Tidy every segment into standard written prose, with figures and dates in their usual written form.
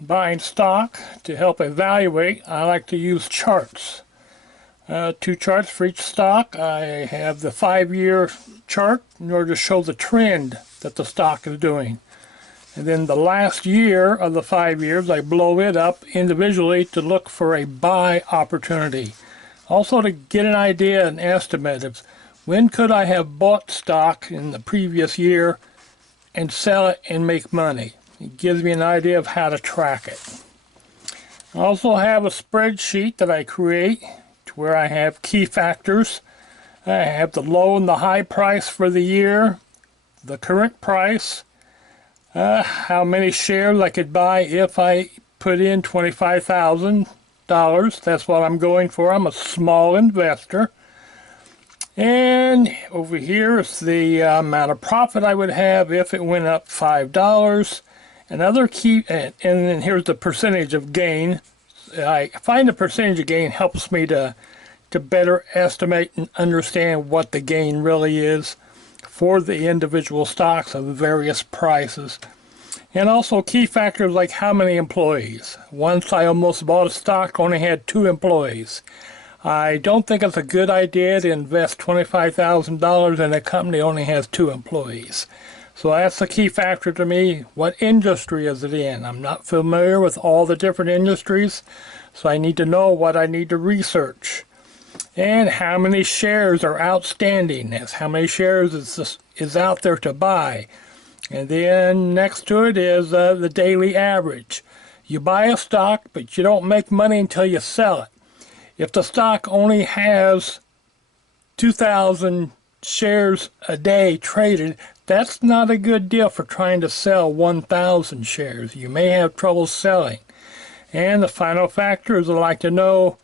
buying stock, to help evaluate, I like to use charts. Two charts for each stock. I have the 5-year chart in order to show the trend that the stock is doing. And then the last year of the 5 years, I blow it up individually to look for a buy opportunity. Also to get an idea, an estimate of when could I have bought stock in the previous year and sell it and make money. It gives me an idea of how to track it. I also have a spreadsheet that I create to where I have key factors. I have the low and the high price for the year, the current price, how many shares I could buy if I put in $25,000. That's what I'm going for. I'm a small investor. And over here is the amount of profit I would have if it went up $5. Another key, and then here's the percentage of gain. I find the percentage of gain helps me to better estimate and understand what the gain really is for the individual stocks of various prices. And also key factors like how many employees. Once I almost bought a stock, only had 2 employees. I don't think it's a good idea to invest $25,000 in a company that only has 2 employees. So that's the key factor to me. What industry is it in? I'm not familiar with all the different industries, so I need to know what I need to research. And how many shares are outstanding. That's how many shares is out there to buy. And then next to it is the daily average. You buy a stock, but you don't make money until you sell it. If the stock only has 2,000 shares a day traded, that's not a good deal for trying to sell 1,000 shares. You may have trouble selling. And the final factor is I like to know,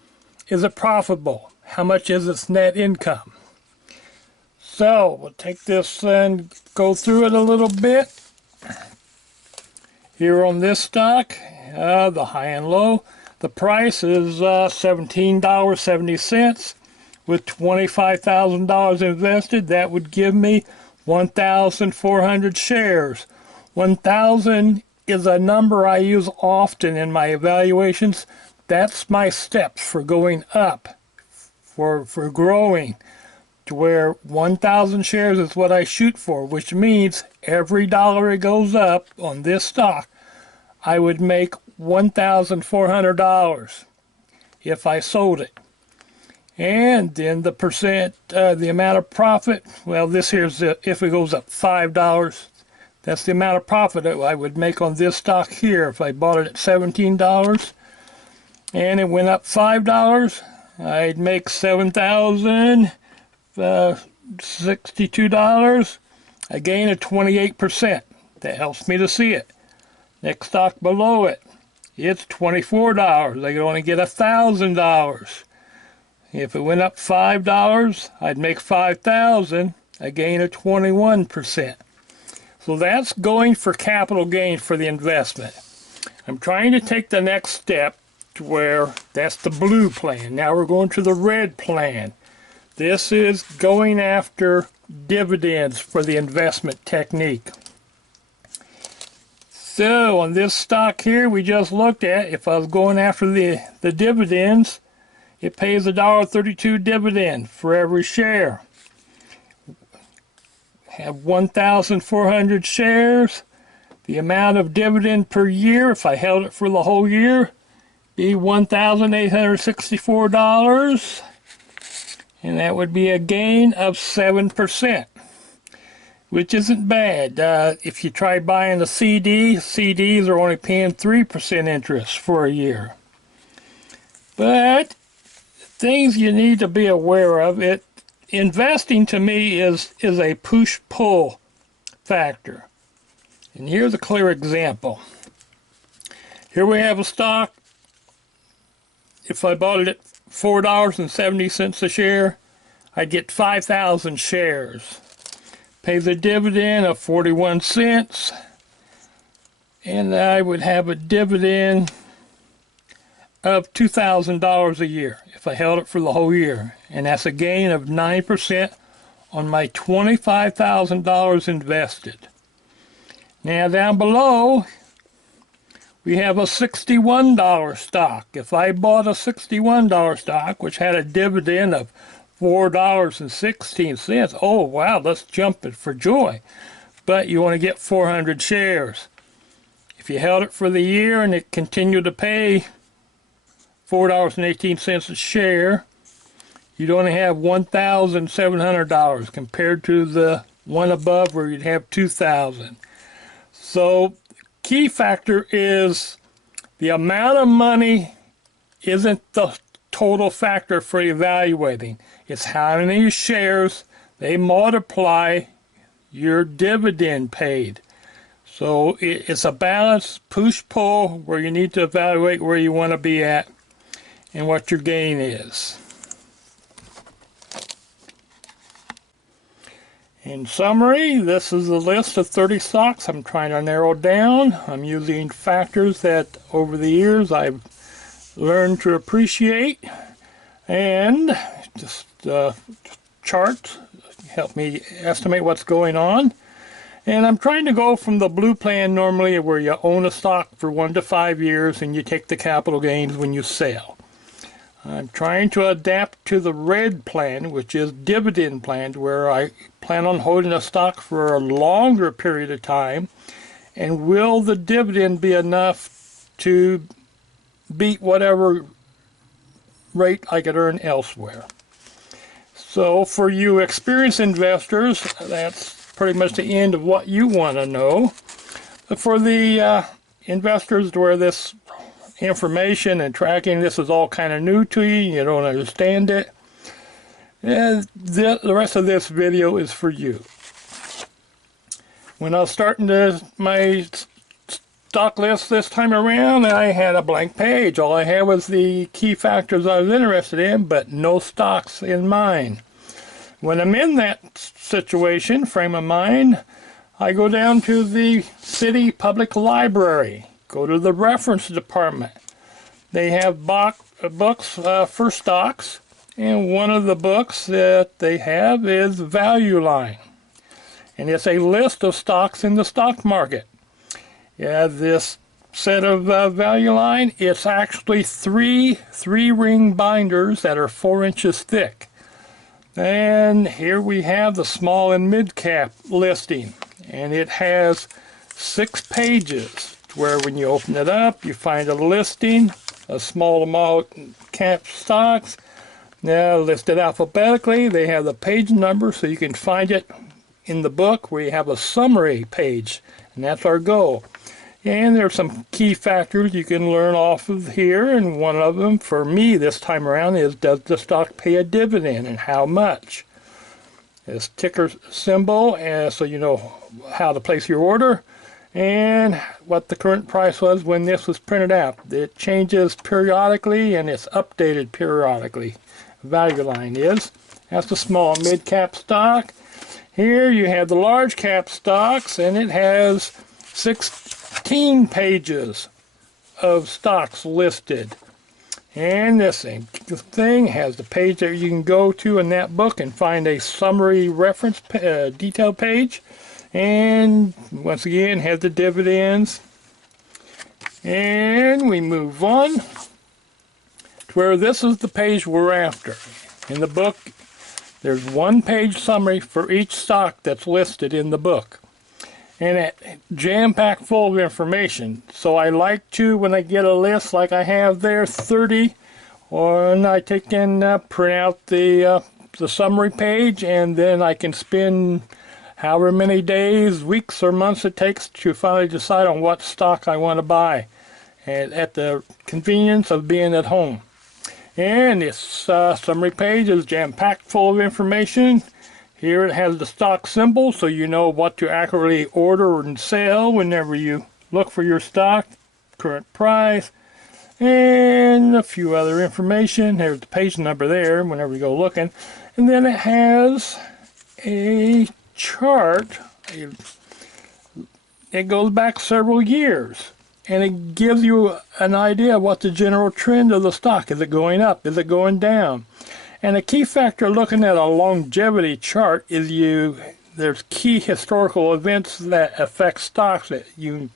is it profitable? How much is its net income? So we'll take this and go through it a little bit. Here on this stock, the high and low, the price is $17.70. With $25,000 invested, that would give me 1,400 shares. 1,000 is a number I use often in my evaluations. That's my steps for going up, for growing, to where 1,000 shares is what I shoot for, which means every dollar it goes up on this stock, I would make $1,400 if I sold it. And then the percent, the amount of profit, well, this here's if it goes up $5, that's the amount of profit that I would make on this stock here if I bought it at $17 and it went up $5, I'd make $7,062, a gain of 28%. That helps me to see it. Next stock below it, it's $24. I could only get $1,000. If it went up $5, I'd make $5,000, a gain of 21%. So that's going for capital gain for the investment. I'm trying to take the next step to where that's the blue plan. Now we're going to the red plan. This is going after dividends for the investment technique. So on this stock here we just looked at, if I was going after the dividends, it pays $1.32 dividend for every share. Have 1,400 shares. The amount of dividend per year, if I held it for the whole year, be $1,864. And that would be a gain of 7%, which isn't bad. If you try buying a CD, CDs are only paying 3% interest for a year. But things you need to be aware of, investing to me is a push-pull factor. And here's a clear example. Here we have a stock. If I bought it at $4.70 a share, I'd get 5,000 shares. Pay the dividend of 41 cents, and I would have a dividend of $2,000 a year if I held it for the whole year, and that's a gain of 9% on my $25,000 invested. Now down below we have a $61 stock. If I bought a $61 stock, which had a dividend of $4.16, oh wow, let's jump it for joy. But you want to get 400 shares. If you held it for the year and it continued to pay $4.18 a share, you'd only have $1,700 compared to the one above where you'd have $2,000. So key factor is the amount of money isn't the total factor for evaluating. It's how many shares they multiply your dividend paid. So it's a balance, push-pull, where you need to evaluate where you want to be at and what your gain is. In summary, this is a list of 30 stocks I'm trying to narrow down. I'm using factors that over the years I've learned to appreciate, and just charts help me estimate what's going on. And I'm trying to go from the blue plan normally where you own a stock for 1 to 5 years and you take the capital gains when you sell. I'm trying to adapt to the red plan, which is dividend plan, where I plan on holding a stock for a longer period of time. And will the dividend be enough to beat whatever rate I could earn elsewhere? So for you experienced investors, that's pretty much the end of what you want to know. But for the investors where this information and tracking, this is all kind of new to you, you don't understand it, and the rest of this video is for you. When I was starting my stock list this time around, I had a blank page. All I had was the key factors I was interested in, but no stocks in mind. When I'm in that situation, frame of mind, I go down to the city public library, go to the reference department. They have books for stocks, and one of the books that they have is Value Line. And it's a list of stocks in the stock market. Yeah, this set of Value Line, it's actually three ring binders that are 4 inches thick. And here we have the small and mid cap listing, and it has 6 pages where when you open it up you find a listing, a small amount cap stocks. Now listed alphabetically, they have the page number so you can find it in the book where you have a summary page, and that's our goal. And there's some key factors you can learn off of here, and one of them for me this time around is, does the stock pay a dividend and how much? This ticker symbol, so you know how to place your order, and what the current price was when this was printed out. It changes periodically and it's updated periodically. Value Line is. That's the small mid-cap stock. Here you have the large cap stocks, and it has 16 pages of stocks listed. And this thing has the page that you can go to in that book and find a summary reference detail page. And once again, have the dividends. And we move on to where this is the page we're after. In the book, there's 1-page summary for each stock that's listed in the book. And it jam-packed full of information. So I like to, when I get a list like I have there, 30, and I take and print out the summary page, and then I can spend however many days, weeks, or months it takes to finally decide on what stock I want to buy, and at the convenience of being at home. And this summary page is jam-packed full of information. Here it has the stock symbol, so you know what to accurately order and sell whenever you look for your stock, current price, and a few other information. There's the page number there whenever you go looking. And then it has a chart. It goes back several years, and it gives you an idea of what the general trend of the stock. Is it going up? Is it going down? And a key factor looking at a longevity chart is there's key historical events that affect stocks that you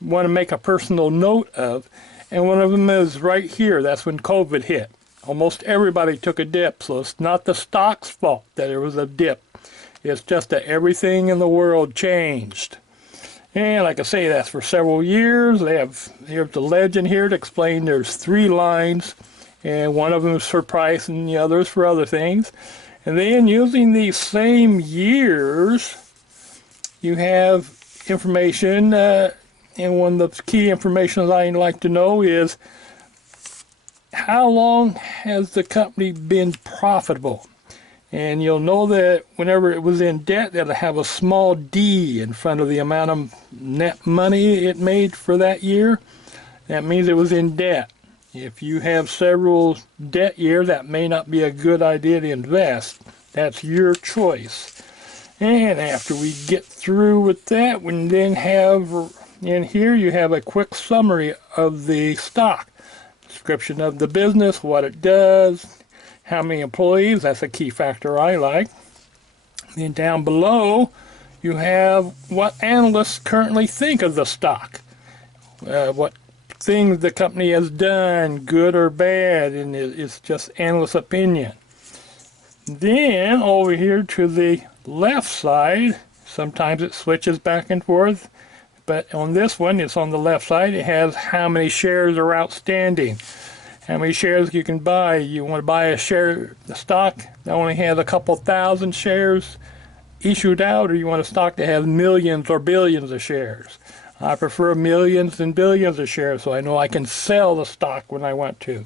want to make a personal note of, and one of them is right here. That's when COVID hit. Almost everybody took a dip, so it's not the stock's fault that there was a dip. It's just that everything in the world changed. And like I say, that's for several years. Here's the legend here to explain there's 3 lines, and one of them is for price and the other is for other things. And then using these same years, you have information, and one of the key information I like to know is how long has the company been profitable? And you'll know that whenever it was in debt, it'll have a small d in front of the amount of net money it made for that year. That means it was in debt. If you have several debt years, that may not be a good idea to invest. That's your choice. And after we get through with that, we then have in here you have a quick summary of the stock. Description of the business, what it does, how many employees, that's a key factor I like. Then down below, you have what analysts currently think of the stock. What things the company has done, good or bad, and it's just analyst opinion. Then over here to the left side, sometimes it switches back and forth, but on this one, it's on the left side, it has how many shares are outstanding. How many shares you can buy. You want to buy a stock that only has a couple thousand shares issued out, or you want a stock that has millions or billions of shares. I prefer millions and billions of shares, so I know I can sell the stock when I want to.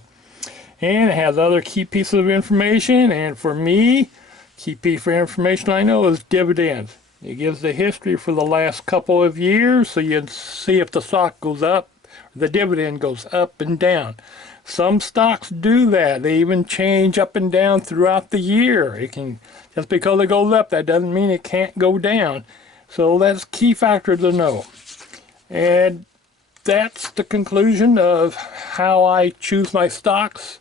And it has other key pieces of information, and for me, key piece of information I know is dividends. It gives the history for the last couple of years, so you can see if the stock goes up, the dividend goes up and down. Some stocks do that. They even change up and down throughout the year. It can, just because it goes up, that doesn't mean it can't go down. So that's a key factor to know. And that's the conclusion of how I choose my stocks.